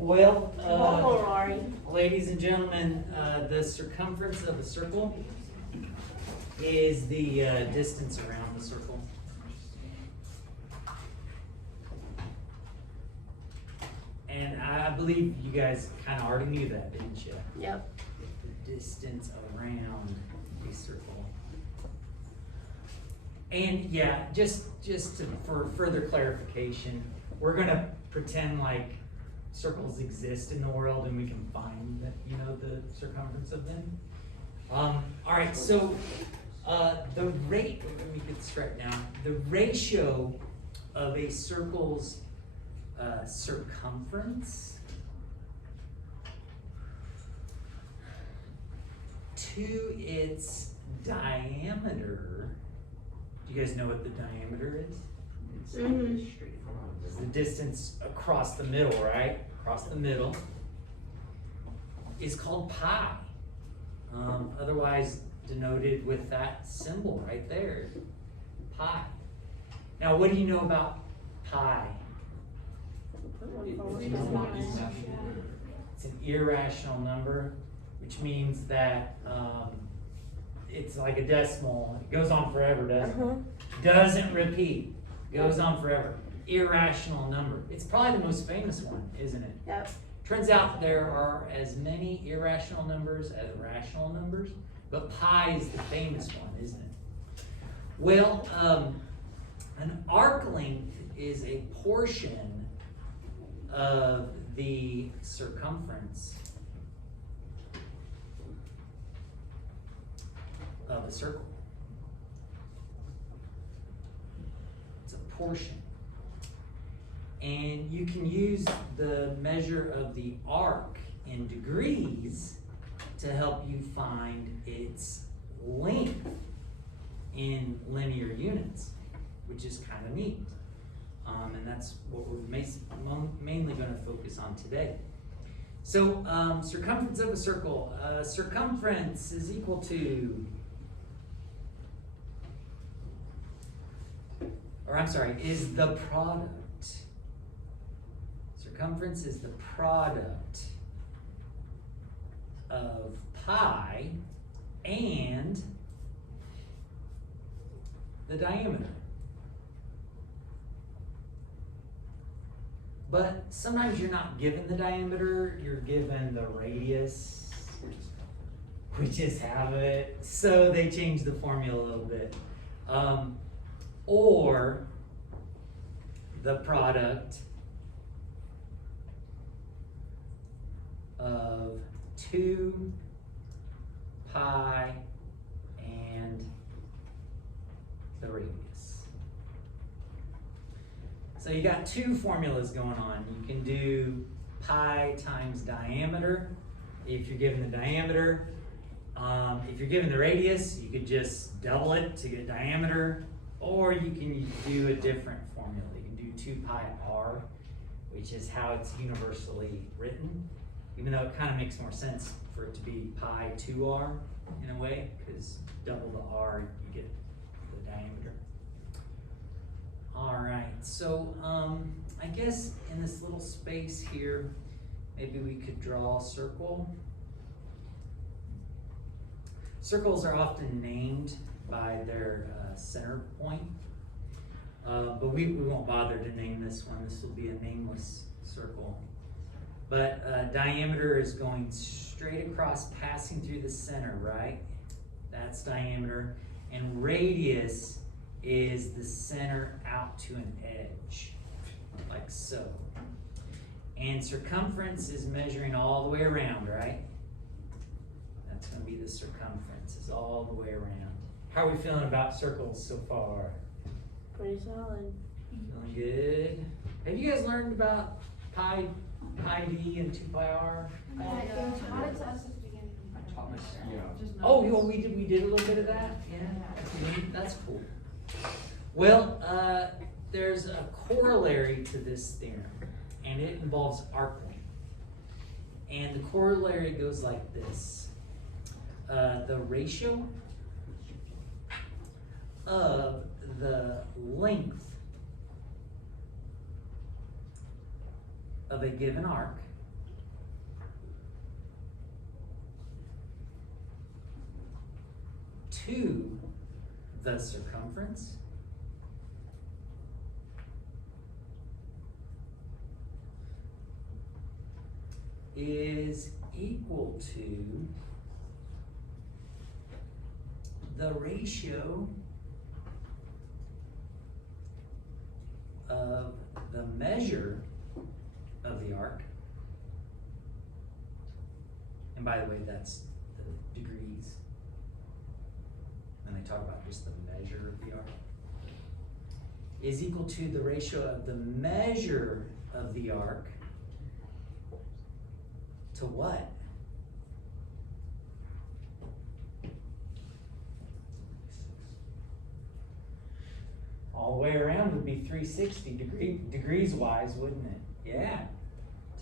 Well, Rory. ladies and gentlemen, the circumference of a circle is the distance around the circle. And I believe you guys kind of already knew that, didn't you? Yep. The distance around a circle. And yeah, for further clarification, we're gonna pretend like circles exist in the world and we can find the circumference of them. All right, so let me get this right now. The ratio of a circle's circumference to its diameter. Do you guys know what the diameter is? It's the distance across the middle, right? Across the middle is called pi. Otherwise denoted with that symbol right there, pi. Now, what do you know about pi? It's an irrational number, which means that it's like a decimal. It goes on forever, doesn't it? Doesn't repeat. Goes on forever. Irrational number. It's probably the most famous one, isn't it? Yep. Turns out there are as many irrational numbers as rational numbers, but pi is the famous one, isn't it? Well, an arc length is a portion of the circumference of a circle. It's a portion. And you can use the measure of the arc in degrees to help you find its length in linear units, which is kind of neat. And that's what we're mainly going to focus on today. So, circumference of a circle. Circumference is equal to, is the product. Circumference is the product of pi and the diameter. But sometimes you're not given the diameter, you're given the radius, which is half of it. So they change the formula a little bit. Or the product of 2 pi and the radius. So you got two formulas going on. You can do pi times diameter if you're given the diameter. If you're given the radius, you could just double it to get diameter, or you can do a different formula. You can do 2 pi r, which is how it's universally written, even though it kind of makes more sense for it to be pi 2r in a way, because double the r, you get the diameter. All right, so I guess in this little space here, maybe we could draw a circle. Circles are often named by their center point, but we won't bother to name this one. This will be a nameless circle. But diameter is going straight across, passing through the center, right? That's diameter. And radius is the center out to an edge, like so. And circumference is measuring all the way around, right? That's going to be the circumference, is all the way around. How are we feeling about circles so far? Pretty solid. Feeling good. Have you guys learned about pi d and 2 pi r? Oh, we did a little bit of that? Yeah, that's cool. Well, there's a corollary to this theorem, and it involves arc length. And the corollary goes like this. The ratio of the length of a given arc to the circumference is equal to the ratio of the measure of the arc, and by the way, that's the degrees, and I talk about just the measure of the arc, is equal to the ratio of the measure of the arc to what? All the way around would be 360 degrees wise, wouldn't it? Yeah,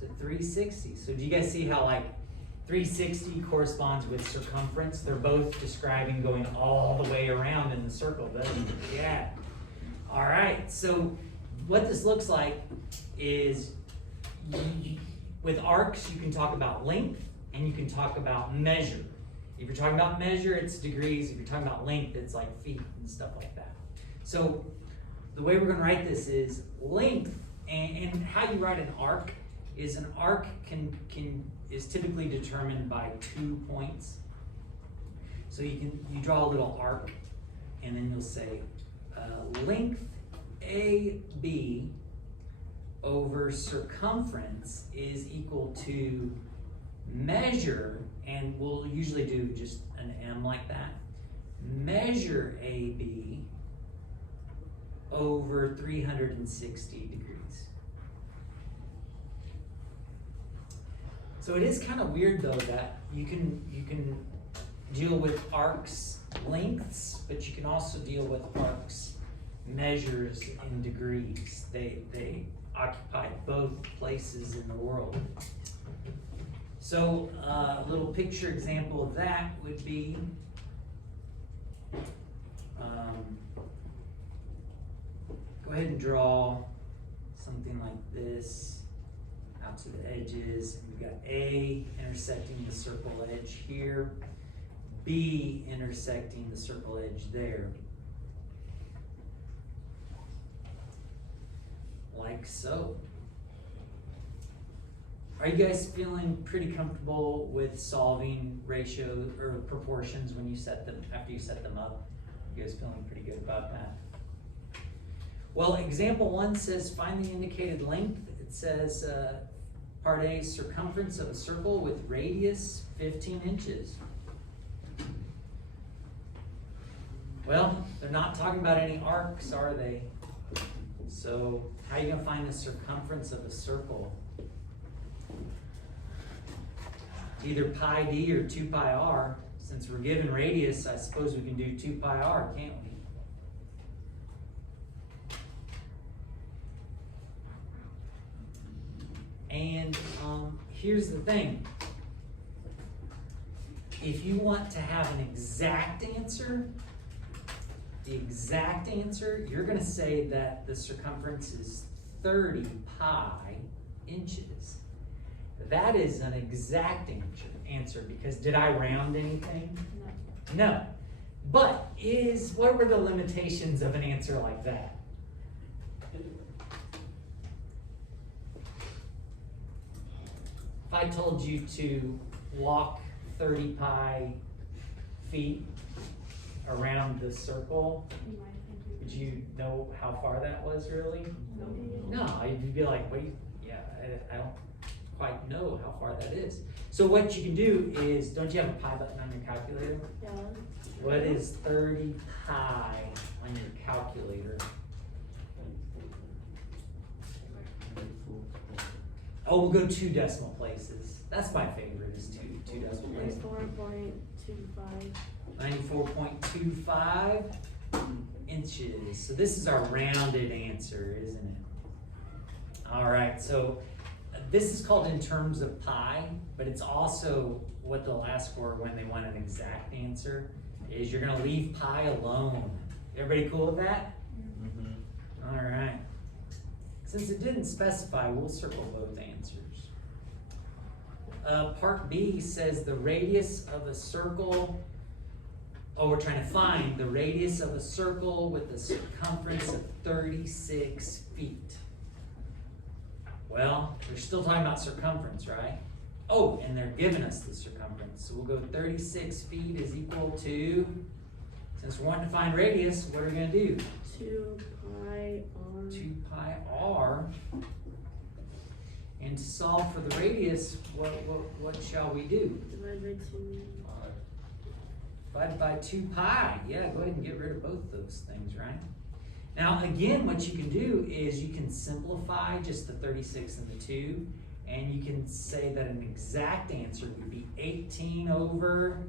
to 360. So do you guys see how like 360 corresponds with circumference? They're both describing going all the way around in the circle, doesn't it? Yeah. All right, so what this looks like is with arcs, you can talk about length and you can talk about measure. If you're talking about measure, it's degrees. If you're talking about length, it's like feet and stuff like that. So the way we're going to write this is length, and how you write an arc is is typically determined by 2 points. So you draw a little arc, and then you'll say length AB over circumference is equal to measure, and we'll usually do just an M like that, measure AB over 360 degrees. So it is kind of weird though that you can deal with arcs lengths, but you can also deal with arcs measures in degrees. They occupy both places in the world. So a little picture example of that would be go ahead and draw something like this out to the edges. We've got A intersecting the circle edge here, B intersecting the circle edge there. Like so. Are you guys feeling pretty comfortable with solving ratios or proportions when you set them, after you set them up? You guys feeling pretty good about that? Well, example 1 says find the indicated length. It says part A, circumference of a circle with radius 15 inches. Well, they're not talking about any arcs, are they? So how are you going to find the circumference of a circle? Either pi d or 2 pi r. Since we're given radius, I suppose we can do 2 pi r, can't we? And here's the thing. If you want to have an exact answer, you're going to say that the circumference is 30 pi inches. That is an exact answer because did I round anything? No. But what were the limitations of an answer like that? If I told you to walk 30 pi feet around the circle, would you know how far that was really? No, you'd be like, wait, yeah, I don't quite know how far that is. So what you can do is, don't you have a pi button on your calculator? Yeah. What is 30 pi on your calculator? Oh, we'll go 2 decimal places. That's my favorite, is two decimal places. 94.25 inches. So this is our rounded answer, isn't it? All right, so this is called in terms of pi, but it's also what they'll ask for when they want an exact answer, is you're gonna leave pi alone. Everybody cool with that? Mm-hmm. All right. Since it didn't specify, we'll circle both answers. Part B says the radius of a circle we're trying to find the radius of a circle with a circumference of 36 feet. Well, we're still talking about circumference, right? Oh, and they're giving us the circumference. So we'll go 36 feet is equal to, since we're wanting to find radius, what are we going to do? 2 pi r. 2 pi r. And to solve for the radius, what shall we do? Divide by 2. Divide by 2 pi. Yeah, go ahead and get rid of both those things, right? Now, again, what you can do is you can simplify just the 36 and the 2, and you can say that an exact answer would be 18 over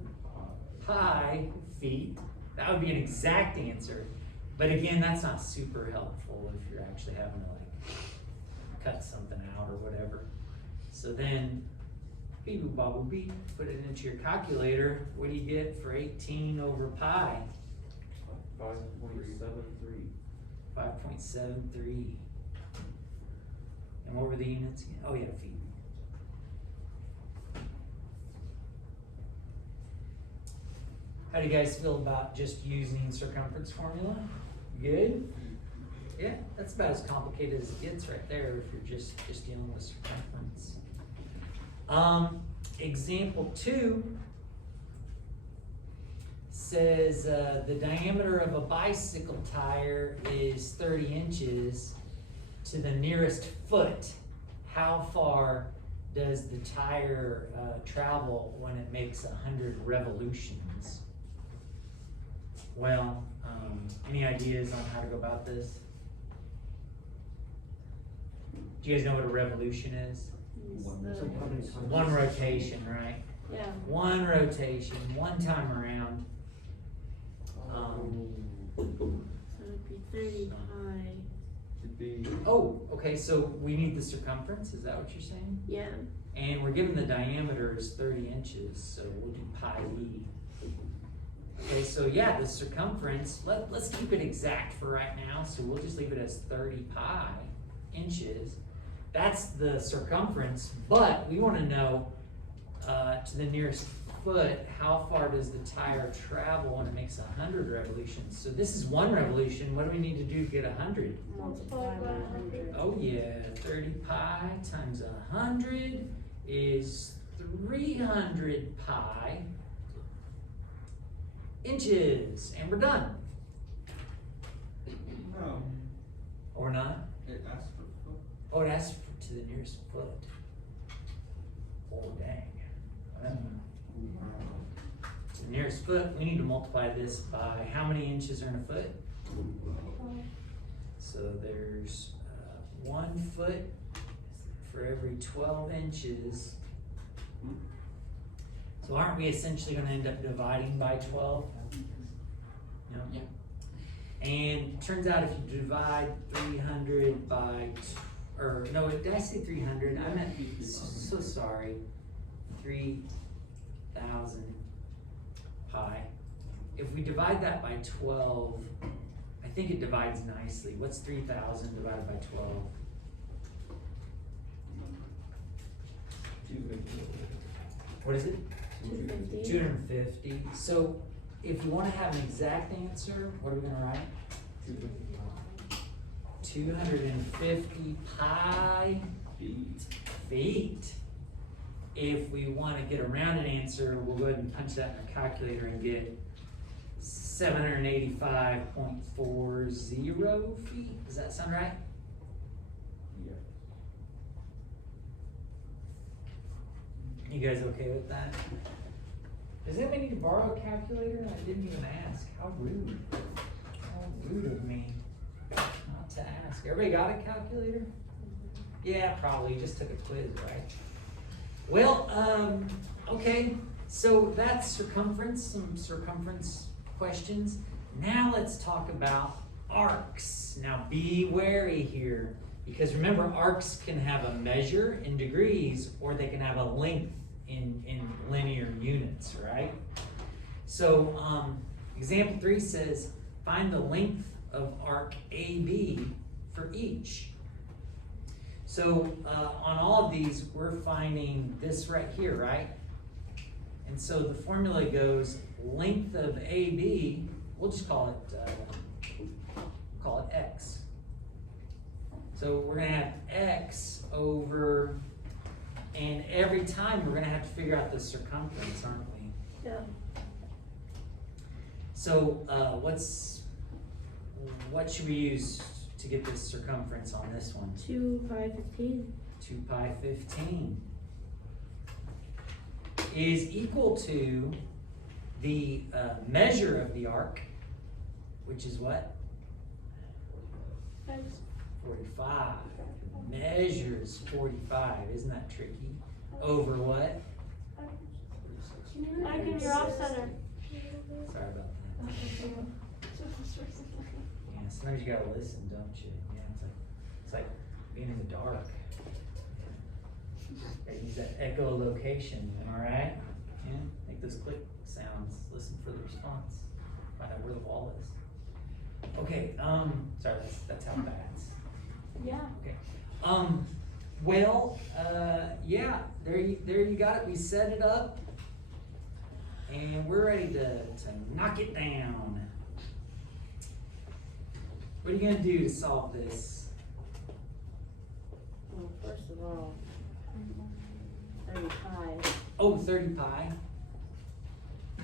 pi feet. That would be an exact answer. But again, that's not super helpful if you're actually having to like cut something out or whatever. So then, beep boop bobble beep, put it into your calculator. What do you get for 18 over pi? 5.73. 5.73. And what were the units again? Oh yeah, feet. How do you guys feel about just using circumference formula? Good? Yeah, that's about as complicated as it gets right there if you're just dealing with circumference. Example 2 says the diameter of a bicycle tire is 30 inches to the nearest foot. How far does the tire travel when it makes 100 revolutions? Well, any ideas on how to go about this? Do you guys know what a revolution is? One rotation, right? Yeah. One rotation, one time around. So it'd be 30 pi. It'd be Oh, okay, so we need the circumference, is that what you're saying? Yeah. And we're given the diameter is 30 inches, so we'll do pi e. Okay, so yeah, the circumference, let's keep it exact for right now, so we'll just leave it as 30 pi inches. That's the circumference, but we want to know to the nearest foot, how far does the tire travel when it makes 100 revolutions? So this is one revolution. What do we need to do to get 100? Multiply by 100. Oh yeah, 30 pi times 100 is 300 pi inches, and we're done. no. Or not? It asks for foot. Oh, it asks for to the nearest foot. Oh dang. Well, to the nearest foot, we need to multiply this by how many inches are in a foot? So there's 1 foot for every 12 inches. So aren't we essentially going to end up dividing by 12? No? Yeah. And it turns out if you divide 300 by, did I say 300? I meant, so sorry, 3,000 pi. If we divide that by 12, I think it divides nicely. What's 3,000 divided by 12? 250. What is it? 250. 250. So if you want to have an exact answer, what are we going to write? 250 pi feet. If we want to get a rounded answer, we'll go ahead and punch that in our calculator and get 785.40 feet. Does that sound right? Yeah. You guys okay with that? Does anybody need to borrow a calculator? I didn't even ask. How rude. How rude of me not to ask. Everybody got a calculator? Yeah, probably. You just took a quiz, right? Well, okay. So that's circumference, some circumference questions. Now let's talk about arcs. Now be wary here, because remember, arcs can have a measure in degrees, or they can have a length in linear units, right? So example 3 says, find the length of arc AB for each. So on all of these, we're finding this right here, right? And so the formula goes length of AB, we'll just call it X. So we're gonna have X over, and every time we're gonna have to figure out the circumference, aren't we? Yeah. So what should we use to get this circumference on this one? 2 pi 15. 2 pi 15 is equal to the measure of the arc, which is what? 45. Measure is 45. Isn't that tricky? Over what? I give you off center. Sorry about that. Yeah, sometimes you gotta listen, don't you? Yeah, it's like being in the dark. Gotta use that echolocation, all right? Yeah, make those click sounds, listen for the response, find out where the wall is. Okay, sorry, that's how bad. Yeah. Okay, well, yeah, there you got it, we set it up, and we're ready to knock it down. What are you gonna do to solve this? Well, first of all, 30 pi. Oh, 30 pi.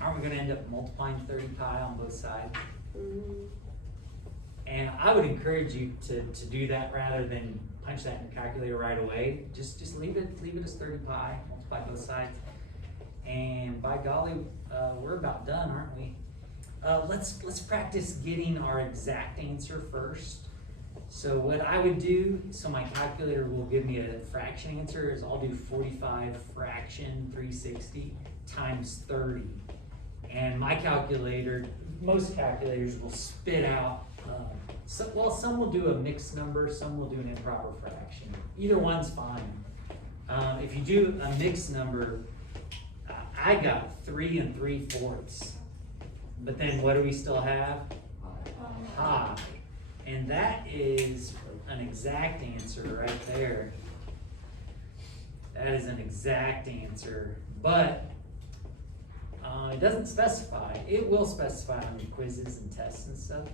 Aren't we gonna end up multiplying 30 pi on both sides? Mm-hmm. And I would encourage you to do that rather than punch that in your calculator right away. Just leave it as 30 pi, multiply both sides. And by golly, we're about done, aren't we? Let's practice getting our exact answer first. So what I would do, so my calculator will give me a fraction answer, is I'll do 45 fraction 360 times 30. And my calculator, most calculators will spit out, some will do a mixed number, some will do an improper fraction. Either one's fine. If you do a mixed number, I got 3 3/4. But then what do we still have? Pi. And that is an exact answer right there. That is an exact answer, but it doesn't specify. It will specify on your quizzes and tests and stuff.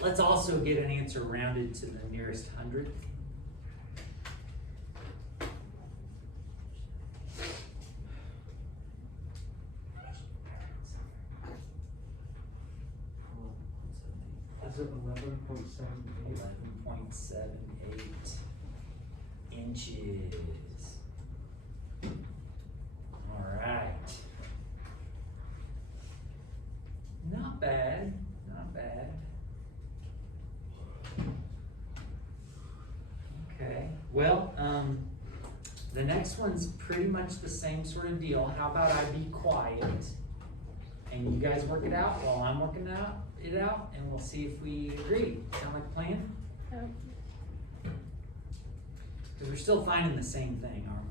Let's also get an answer rounded to the nearest hundredth. Is it 11.78? 11.78 inches. All right. Not bad, not bad. Okay, well, the next one's pretty much the same sort of deal. How about I be quiet and you guys work it out while I'm working it out, and we'll see if we agree. Sound like a plan? Yeah. Because we're still finding the same thing, aren't we?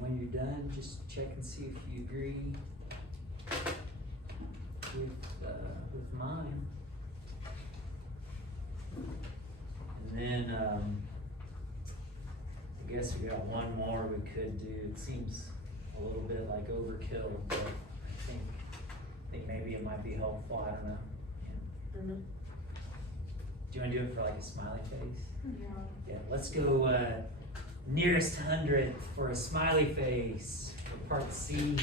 When you're done, just check and see if you agree with mine. And then I guess we got one more we could do. It seems a little bit like overkill, but I think maybe it might be helpful. I don't know. Yeah. Do you want to do it for like a smiley face? Yeah. Yeah, let's go nearest hundredth for a smiley face for part C.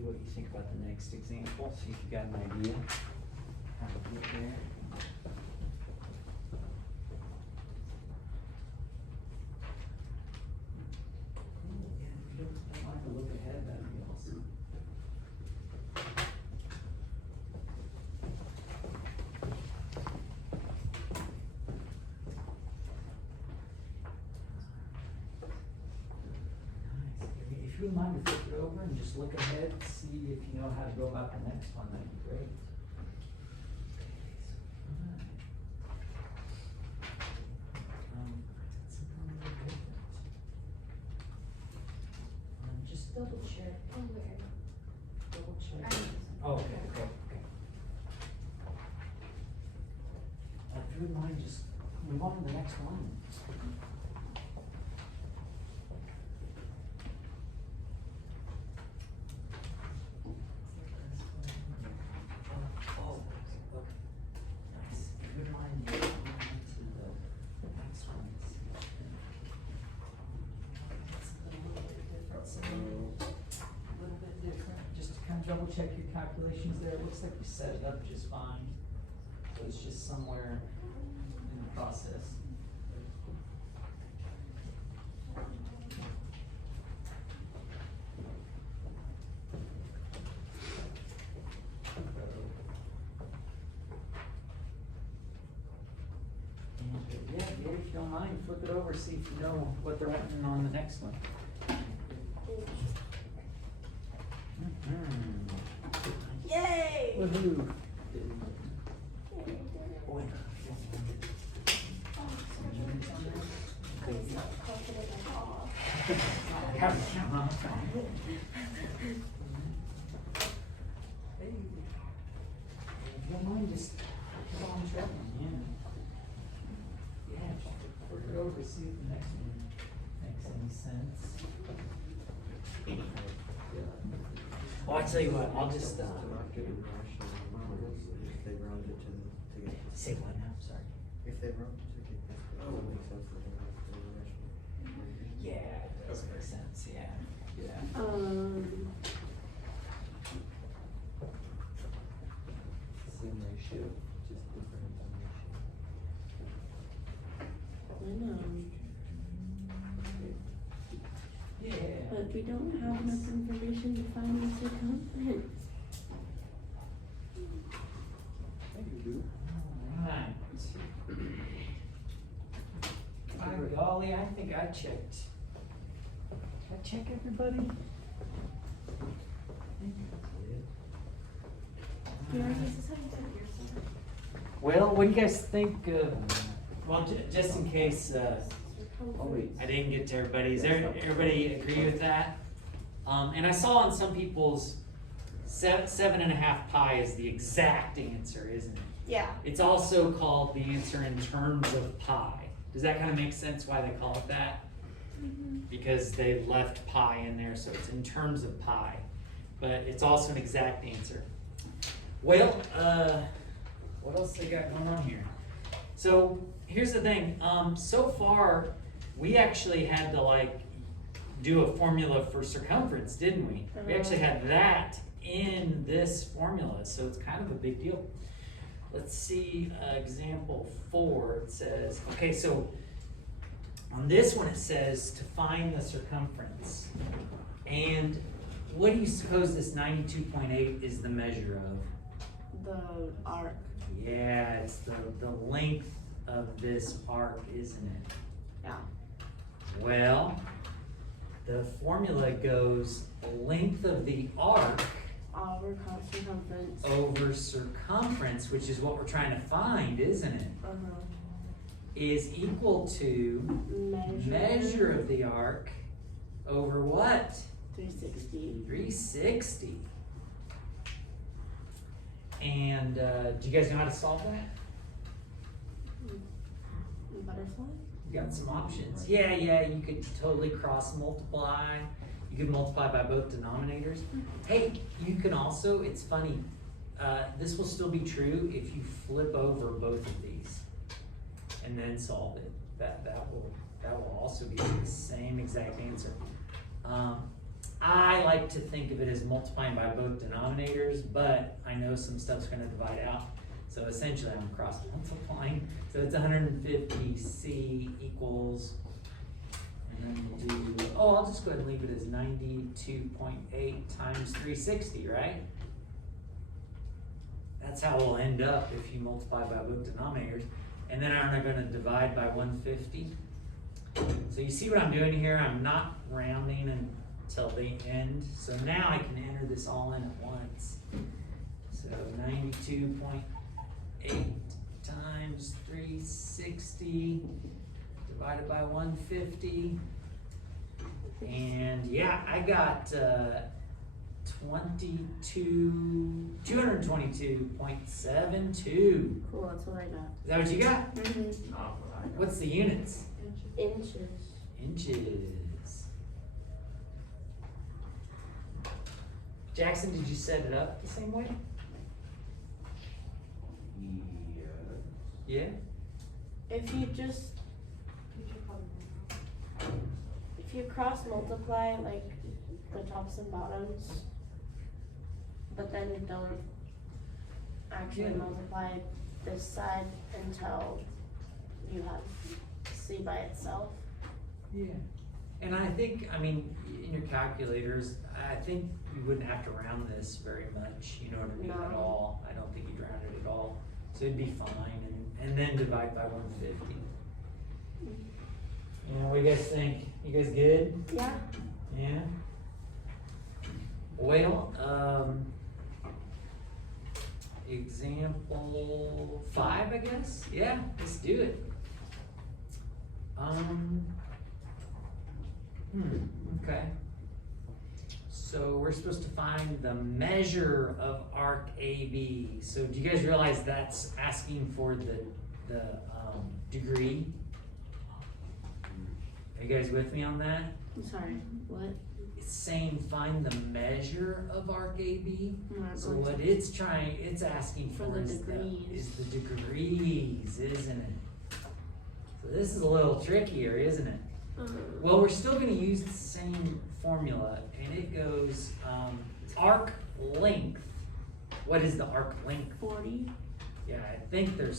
What you think about the next example, see if you got an idea how to get there. Yeah, if you don't mind to look ahead, that'd be awesome. Nice. If you wouldn't mind to flip it over and just look ahead, see if you know how to go about the next one, that'd be great. Just double check. Oh, okay. Double check. I know. Oh, okay, okay. If you wouldn't mind, just move on to the next one. Oh, okay. Nice. If you wouldn't mind, moving on to the next one. It's a little bit different. A little bit different. Just to kind of double check your calculations there. It looks like you set it up just fine. So it's just somewhere in the process. And yeah, Gary, if you don't mind, flip it over, see if you know what they're wanting on the next one. Yay! Woohoo! Hey, if you don't mind, just keep on checking, yeah. Yeah, just work it over, see if the next one makes any sense. Well, I tell you what, I'll just, say what now, sorry. If they round to get this, it would make sense for them to be rational. Yeah, it does make sense, yeah, yeah. Same ratio, just different information. I know, Yeah. but we don't have enough information to find the circumference. Alright. By golly, I think I checked. Did I check everybody? Gary, this is how you set yourself. Well, what do you guys think of, well, just in case, Circumference. I didn't get to everybody, is there, everybody agree with that? And I saw on some people's 7.5 pi is the exact answer, isn't it? Yeah. It's also called the answer in terms of pi. Does that kind of make sense why they call it that? Because they left pi in there, so it's in terms of pi. But it's also an exact answer. Well, what else they got going on here? So here's the thing. So far, we actually had to like do a formula for circumference, didn't we? We actually had that in this formula, so it's kind of a big deal. Let's see example 4. It says, okay, so On this one, it says to find the circumference. And what do you suppose this 92.8 is the measure of? The arc. Yeah, it's the length of this arc, isn't it? Yeah. Well, the formula goes length of the arc Over circumference. over circumference, which is what we're trying to find, isn't it? Uh-huh. Is equal to measure of the arc over what? 360. 360. And do you guys know how to solve that? Butterfly? You got some options. Yeah, you could totally cross multiply. You could multiply by both denominators. Hey, you can also, it's funny, this will still be true if you flip over both of these and then solve it. That will also be the same exact answer. I like to think of it as multiplying by both denominators, but I know some stuff's gonna divide out. So essentially I'm cross multiplying. So it's 150C equals, and then we'll do, I'll just go ahead and leave it as 92.8 times 360, right? That's how we'll end up if you multiply by both denominators. And then aren't I gonna divide by 150? So you see what I'm doing here? I'm not rounding until the end. So now I can enter this all in at once. So 92.8 times 360 divided by 150. And yeah, I got 222.72. Cool, that's what I got. Is that what you got? Mm-hmm. What's the units? Inches. Inches. Jackson, did you set it up the same way? Yeah? If you cross multiply like the tops and bottoms, but then you don't actually Yeah. multiply this side until you have C by itself. Yeah. And I think, in your calculators, I think you wouldn't have to round this very much, at No. all. I don't think you'd round it at all. So it'd be fine, and then divide by 150. What do you guys think? You guys good? Yeah. Yeah? Well, example 5, I guess? Yeah, let's do it. Okay. So we're supposed to find the measure of arc AB. So do you guys realize that's asking for the degree? Are you guys with me on that? I'm sorry, what? It's saying find the measure of arc AB. Not So going what to- it's asking For for the is degrees. the degrees, isn't it? So this is a little trickier, isn't it? Well, we're still gonna use the same formula, and it goes, arc length. What is the arc length? 40. Yeah, I think they're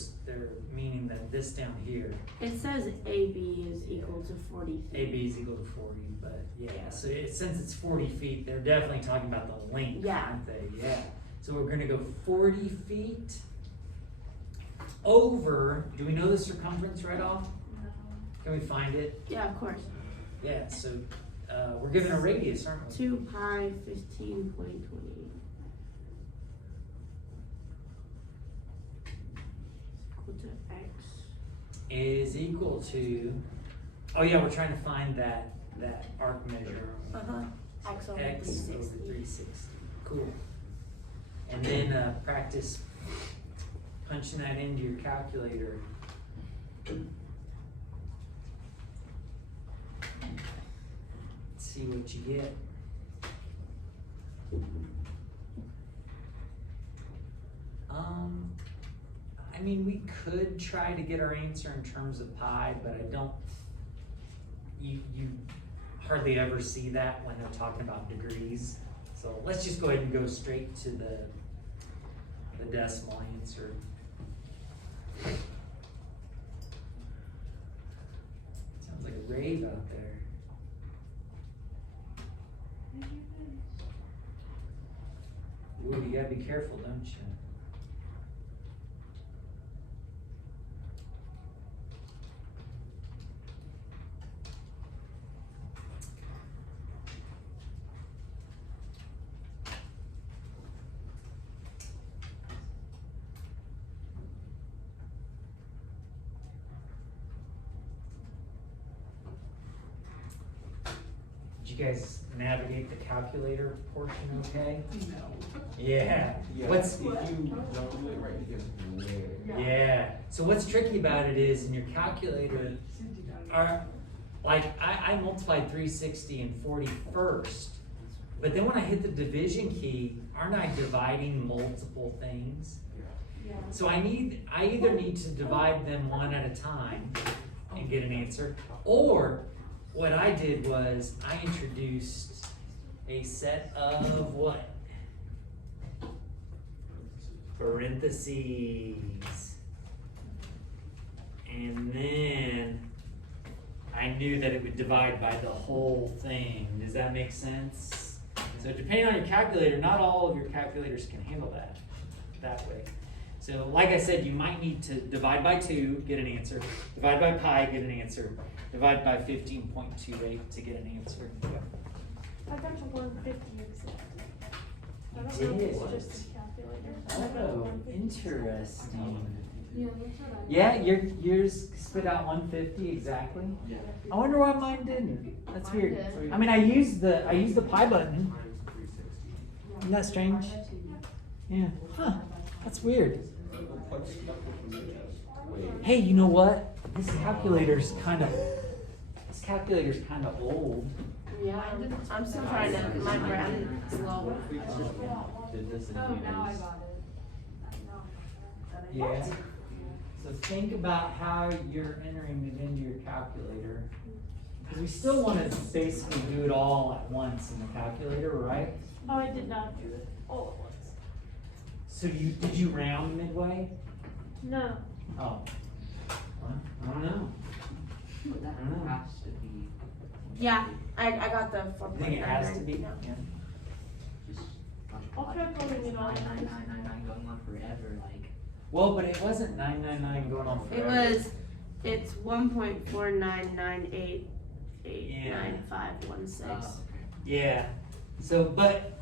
meaning that this down here, It says AB is equal to 40 feet. AB is equal to 40, but yeah, so since it's 40 feet, they're definitely talking about the length, Yeah. aren't they? Yeah. So we're gonna go 40 feet over, do we know the circumference right off? Can we find it? Yeah, of course. Yeah, so, we're given a radius, aren't we? 2 pi 15.20. Equal to X. Is equal to, oh yeah, we're trying to find that arc measure. Uh-huh. X over X over 360. 360. Cool. And then practice punching that into your calculator. See what you get. We could try to get our answer in terms of pi, but I don't, you hardly ever see that when they're talking about degrees. So let's just go ahead and go straight to the decimal answer. Sounds like a rave out there. Woody, you gotta be careful, don't you? Did you guys navigate the calculator portion okay? No. Yeah. Yeah, What's if you don't do it right, you get weird. yeah. So what's tricky about it is in your calculator, are like I multiplied 360 and 40 first, but then when I hit the division key, aren't I dividing multiple things? Yeah. So I either need to divide them one at a time and get an answer, or what I did was I introduced a set of what? Parentheses. And then I knew that it would divide by the whole thing. Does that make sense? So depending on your calculator, not all of your calculators can handle that way. So like I said, you might need to divide by 2, get an answer. Divide by pi, get an answer. Divide by 15.28 to get an answer. I got to 150 exactly. I don't You know if did? it's just a calculator. I got Oh, 150. interesting. Yeah, that's what I. Yeah, yours spit out 150 exactly. Yeah. I wonder why mine didn't. That's Mine weird. did. I mean, I used the pi button. Times 360. Isn't that strange? Yeah. Huh. That's weird. What's stuck with the Wait. Hey, you know what? This calculator's kind of old. Yeah, I'm still trying to, my brain is slow. Did this and Oh, now I use- got it. Yeah. So think about how you're entering it into your calculator. Because we still want to basically do it all at once in the calculator, right? Oh, I did not do it all at once. So did you round midway? No. Oh. Well, I don't know. But that I don't know. has to be. Yeah, I got the I think it has to be. Yeah. Yeah. Just I'll try pulling it all. 99999 going on forever, like. Well, but it wasn't 999 going on forever. It's 1.499889516. Yeah. So, but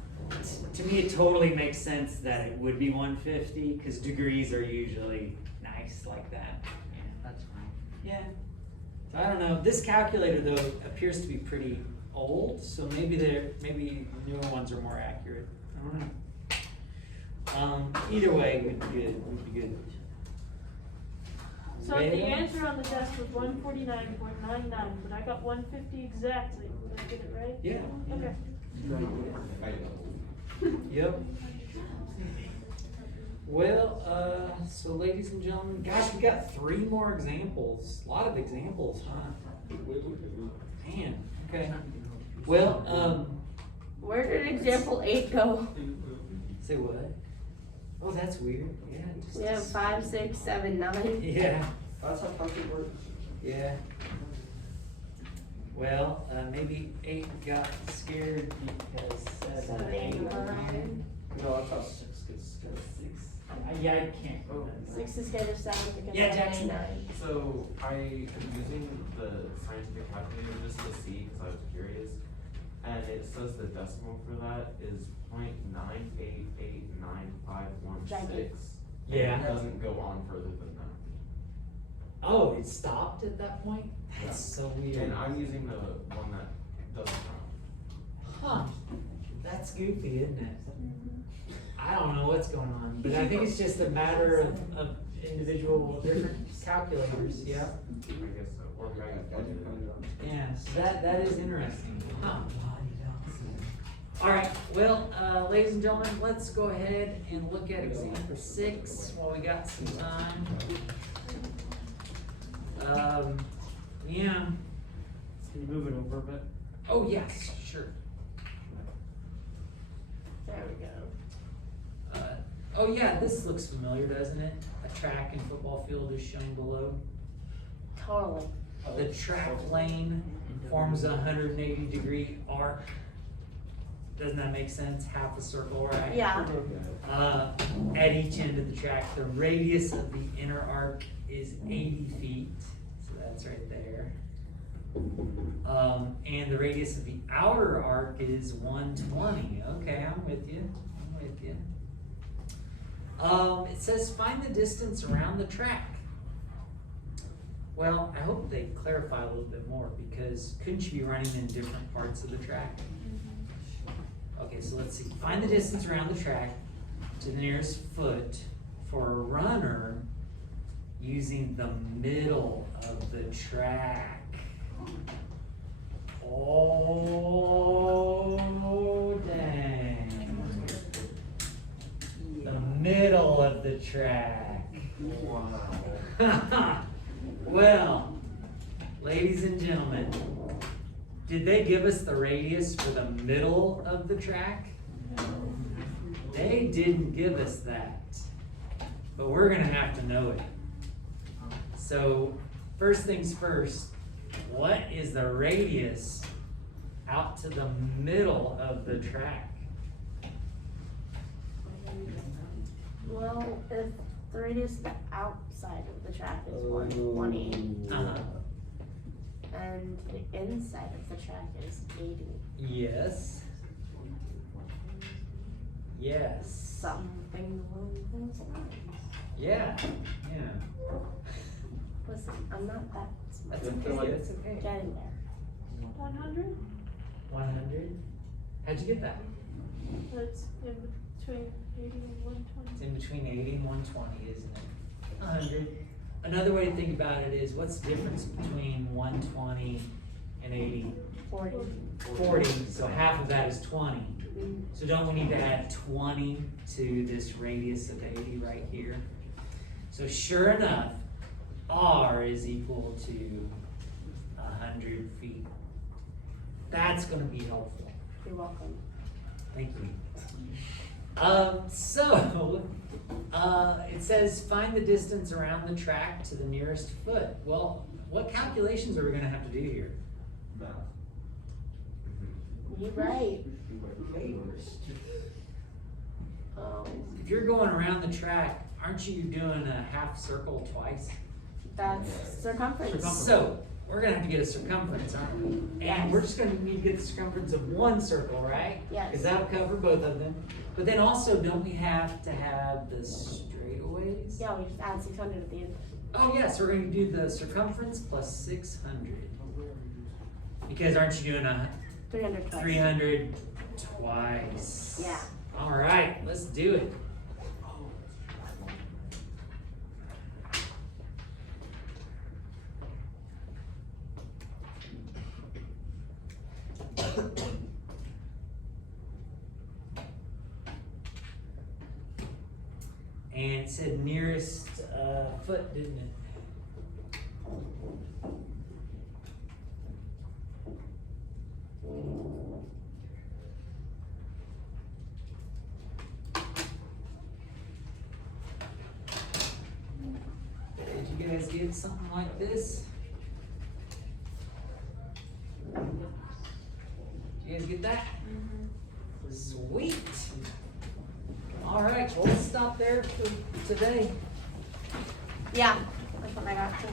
to me, it totally makes sense that it would be 150 because degrees are usually nice like that. Yeah, that's fine. Yeah. So I don't know. This calculator though appears to be pretty old, so maybe newer ones are more accurate. I don't know. Either way, would be good. Would be good. So the answer on the test was 149.99, but I got 150 exactly. Did I get it right? Yeah. Okay. Yep. Well, so ladies and gentlemen, gosh, we got 3 more examples. A lot of examples, huh? Man, okay. Well, Where did example 8 go? say what? Oh, that's weird. Yeah. We have 5, 6, 7, 9. Yeah. That's how calculator works. Yeah. Well, maybe 8 got scared because 7, 8. Seven, 9. No, that's how 6 gets scared. 6. Yeah, I can't remember. 6 is scared of 7 because Yeah, 7, Jackson. 9. So I am using the scientific calculator just to see because I was curious, and it says the decimal for that is 0.9889516. Yeah. It doesn't go on further than that. Oh, it stopped at that point? That's so weird. And I'm using the one that doesn't count. Huh. That's goofy, isn't it? I don't know what's going on, but I think it's just a matter of individual different calculators, yeah? I guess so. Or maybe Yeah, so that is interesting. Huh. All right, well, ladies and gentlemen, let's go ahead and look at example 6 while we got some time. Yeah. Can you move it over a bit? Oh, yes, sure. There we go. Oh yeah, this looks familiar, doesn't it? A track and football field is shown below. Totally. the track lane forms a 180-degree arc. Doesn't that make sense? Half a circle, right? Yeah. At each end of the track. The radius of the inner arc is 80 feet, so that's right there. And the radius of the outer arc is 120. Okay, I'm with you. It says find the distance around the track. Well, I hope they clarify a little bit more, because couldn't you be running in different parts of the track? Okay, so let's see. Find the distance around the track to the nearest foot for a runner using the middle of the track. Oh, dang. The middle of the track. Wow. Well, ladies and gentlemen, did they give us the radius for the middle of the track? They didn't give us that, but we're gonna have to know it. So, first things first, what is the radius out to the middle of the track? Well, if the radius of the outside of the track is 120, Uh-huh. and the inside of the track is 80, Yes. Yes. something along those lines. Yeah. Listen, I'm not that smart. That's okay, that's okay. Getting there. 100? 100? How'd you get that? That's in between 80 and It's 120. in between 80 and 120, isn't it? 100. Another way to think about it is, what's the difference between 120 and 80? 40. 40, so half of that is 20. So don't we need to add 20 to this radius of 80 right here? So sure enough, R is equal to 100 feet. That's gonna be helpful. You're welcome. Thank you. It says find the distance around the track to the nearest foot. Well, what calculations are we gonna have to do here? You're right. If you're going around the track, aren't you doing a half circle twice? That's circumference. So, we're gonna have to get a circumference, aren't we? And we're just gonna need to get the circumference of one circle, right? Yes. Because that'll cover both of them. But then also, don't we have to have the straightaways? Yeah, we just add 600 at the end. Oh yes, we're gonna do the circumference plus 600. Because aren't you doing a 300 twice. 300 twice? Yeah. All right, let's do it. And it said nearest foot, didn't it? Did you guys get something like this? Did you guys get that? Sweet. All right, well, let's stop there for today. Yeah, that's what I got too.